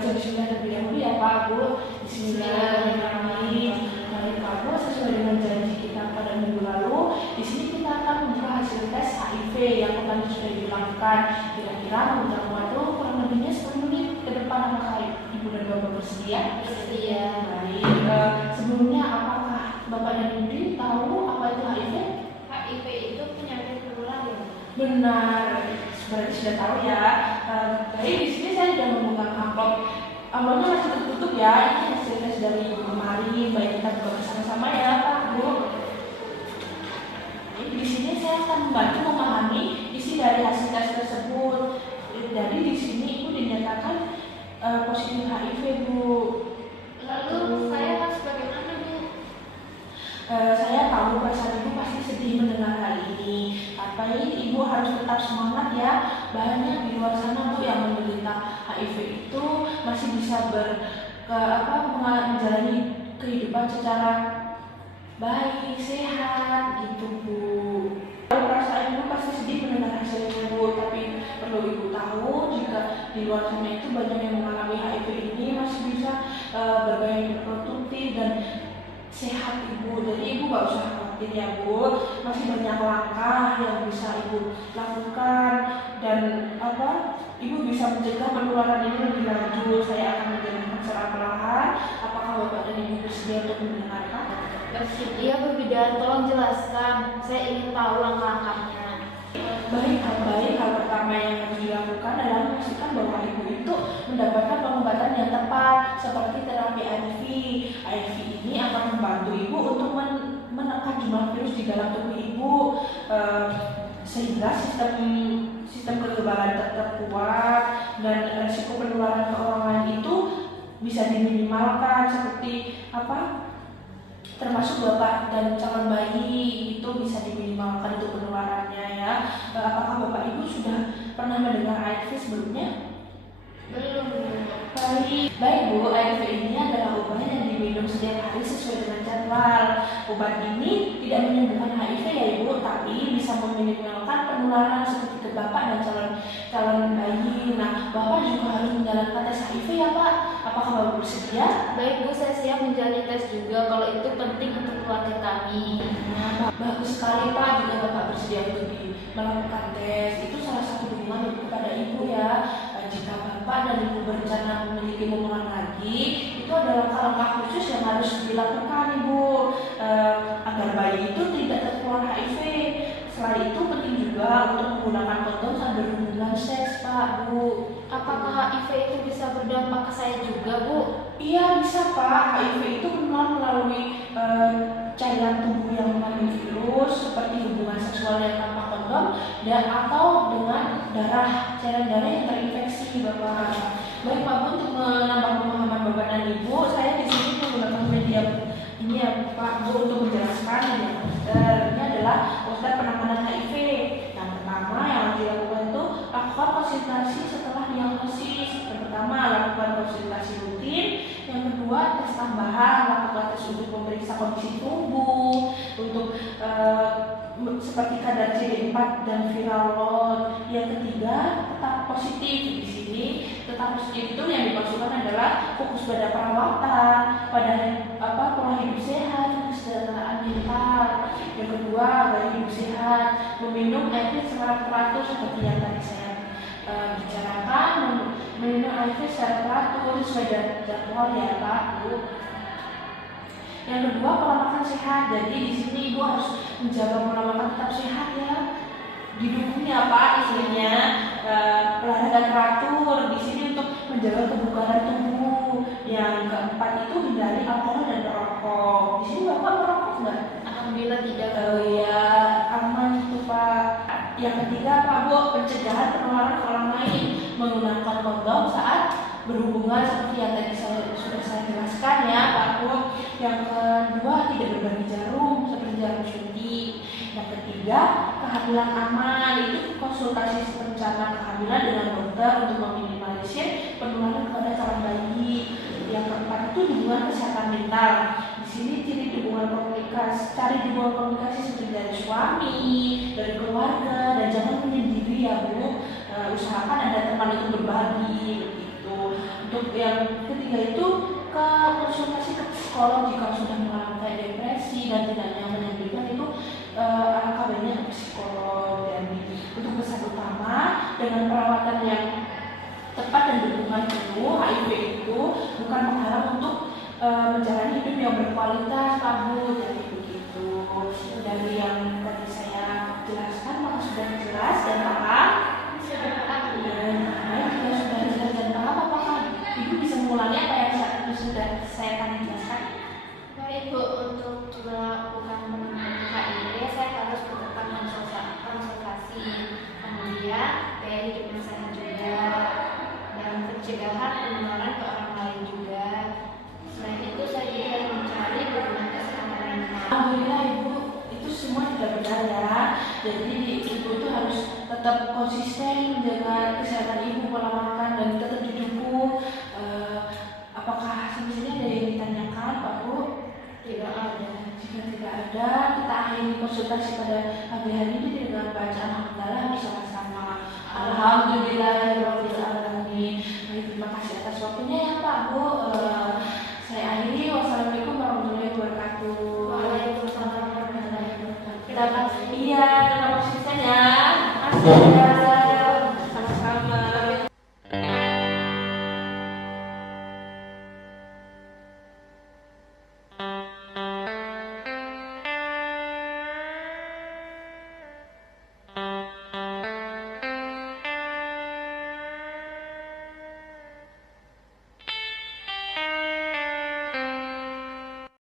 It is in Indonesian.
baca bismillah terlebih dahulu ya Pak Bu. Bismillahirrahmanirrahim. Baik Pak Bu, sesuai dengan janji kita pada minggu lalu, di sini kita akan membuka hasil tes HIV yang kemarin sudah dilakukan. Kira-kira menurut waktu kurang lebihnya 10 menit ke depan. Apakah Ibu dan Bapak bersedia? Bersedia. Baik. Sebelumnya apakah Bapak dan Ibu tahu apa itu HIV? HIV itu penyakit menular ya? Benar, berarti sudah tahu ya. Baik, di sini saya sudah membuka amplop. Amplopnya masih tertutup ya. Ini hasil tes dari Ibu kemarin. Baik, kita buka bersama-sama ya Pak Bu. Di sini saya akan membantu memahami isi dari hasil tes tersebut. Jadi di sini Ibu dinyatakan positif HIV Bu. Lalu saya harus bagaimana Bu? Saya tahu perasaan Ibu pasti sedih mendengar hal ini. Tapi Ibu harus tetap semangat ya. Banyak di luar sana Bu yang menderita HIV itu masih bisa menjalani kehidupan secara baik, sehat gitu Bu. Perasaan Ibu pasti sedih mendengar hasilnya Bu. Tapi perlu Ibu tahu jika di luar sana itu banyak yang mengalami HIV ini masih bisa bergaya hidup produktif dan sehat Ibu. Jadi Ibu gak usah khawatir ya Bu. Masih banyak langkah yang bisa Ibu lakukan dan Ibu bisa mencegah penularan ini lebih lanjut. Saya akan menjelaskan secara perlahan. Apakah Bapak dan Ibu bersedia untuk mendengarkan? Bersedia Bu Bidan, tolong jelaskan. Saya ingin tahu langkah-langkahnya. Baik, hal pertama yang harus dilakukan adalah memastikan bahwa Ibu itu mendapatkan pengobatan yang tepat seperti terapi ARV. ARV ini akan membantu Ibu untuk menekan jumlah virus di dalam tubuh Ibu sehingga sistem kekebalan tetap kuat dan risiko penularan ke orang lain itu bisa diminimalkan seperti termasuk Bapak dan calon bayi itu bisa diminimalkan untuk penularannya ya. Apakah Bapak Ibu sudah pernah mendengar ARV sebelumnya? Belum. Baik Bu, ARV ini adalah obat yang diminum setiap hari sesuai dengan jadwal. Obat ini tidak menyembuhkan HIV ya Ibu, tapi bisa meminimalkan penularan seperti ke Bapak dan calon bayi. Nah, Bapak juga harus menjalankan tes HIV ya Pak. Apakah Bapak bersedia? Baik Bu, saya siap menjalani tes juga kalau itu penting untuk keluarga kami. Nah, bagus sekali Pak jika Bapak bersedia untuk melakukan tes. Itu salah satu dukungan Ibu kepada Ibu ya. Jika Bapak dan Ibu berencana memiliki hubungan lagi, itu adalah langkah khusus yang harus dilakukan Ibu agar bayi itu tidak tertular HIV. Selain itu penting juga untuk menggunakan kondom saat berhubungan seks Pak Bu. Apakah HIV itu bisa berdampak ke saya juga Bu? Iya bisa Pak. HIV itu menular melalui cairan tubuh yang mengandung virus seperti hubungan seksual yang tanpa kondom dan atau dengan cairan darah yang terinfeksi Bapak. Baik Pak Bu, untuk menambah pemahaman Bapak dan Ibu, saya di sini menggunakan media ini ya Pak Bu untuk menjelaskan media poster. Ini adalah poster penanganan HIV. Yang pertama yang harus dilakukan itu lakukan konsultasi setelah diagnosis. Yang pertama lakukan konsultasi rutin. Yang kedua tes tambahan, lakukan tes untuk memeriksa kondisi tubuh untuk seperti kadar CD4 dan viral load. Yang ketiga tetap positif. Di sini tetap positif itu yang dimaksudkan adalah fokus pada perawatan, pada pola hidup sehat, kesejahteraan mental. Yang kedua gaya hidup sehat, meminum air secara teratur seperti yang tadi saya bicarakan, meminum air secara teratur sesuai jadwal ya Pak Bu. Yang kedua pola makan sehat. Jadi di sini Ibu harus menjaga pola makan tetap sehat ya. Didukung ya Pak istilahnya olahraga teratur di sini untuk menjaga kebugaran tubuh. Yang keempat itu hindari alkohol dan merokok. Di sini Bapak merokok nggak? Alhamdulillah tidak. Ya aman itu Pak. Yang ketiga Pak Bu, pencegahan penularan ke orang lain, menggunakan kondom saat berhubungan seperti yang tadi sudah saya jelaskan ya Pak Bu. Yang kedua tidak berbagi jarum seperti jarum suntik. Yang ketiga kehamilan aman, itu konsultasi rencana kehamilan dengan dokter untuk meminimalisir penularan kepada calon bayi. Yang keempat itu dukungan kesehatan mental. Di sini cari dukungan komunikasi seperti dari suami, dari keluarga, dan jangan menyendiri ya Bu. Usahakan ada teman untuk berbagi begitu. Untuk yang ketiga itu ke konsultasi ke psikolog jika sudah mengalami kayak depresi dan tidak nyaman yang diberikan itu alangkah baiknya ke psikolog. Dan untuk pesan utama dengan perawatan yang tepat dan dukungan penuh, HIV itu bukan menghalang untuk menjalani hidup yang berkualitas, Pak Bu. Jadi begitu. Dari yang tadi saya jelaskan, maka sudah jelas dan paham. Dan baik, jika sudah jelas dan paham, apakah Ibu bisa mengulangi apa yang sudah saya tadi jelaskan? Baik Bu, untuk melakukan penanganan HIV saya harus melakukan konsultasi, kemudian gaya hidup yang sehat juga, dan pencegahan penularan ke orang lain juga. Selain itu saya juga harus mencari dukungan kesehatan mental. Alhamdulillah Ibu, itu semua tidak benar ya. Jadi Ibu itu harus tetap konsisten menjaga kesehatan Ibu, pola makan dan tetap didukung. Apakah sebenarnya ada yang ditanyakan Pak Bu? Tidak ada. Jika tidak ada, kita akhiri konsultasi pada pagi hari ini dengan bacaan hamdalah bersama-sama. Alhamdulillahirabbil alamin. Baik, terima kasih atas waktunya ya Pak Bu. Saya akhiri. Wassalamualaikum warahmatullahi wabarakatuh. Waalaikumsalam warahmatullahi wabarakatuh. Iya, terima kasih ya. Terima kasih.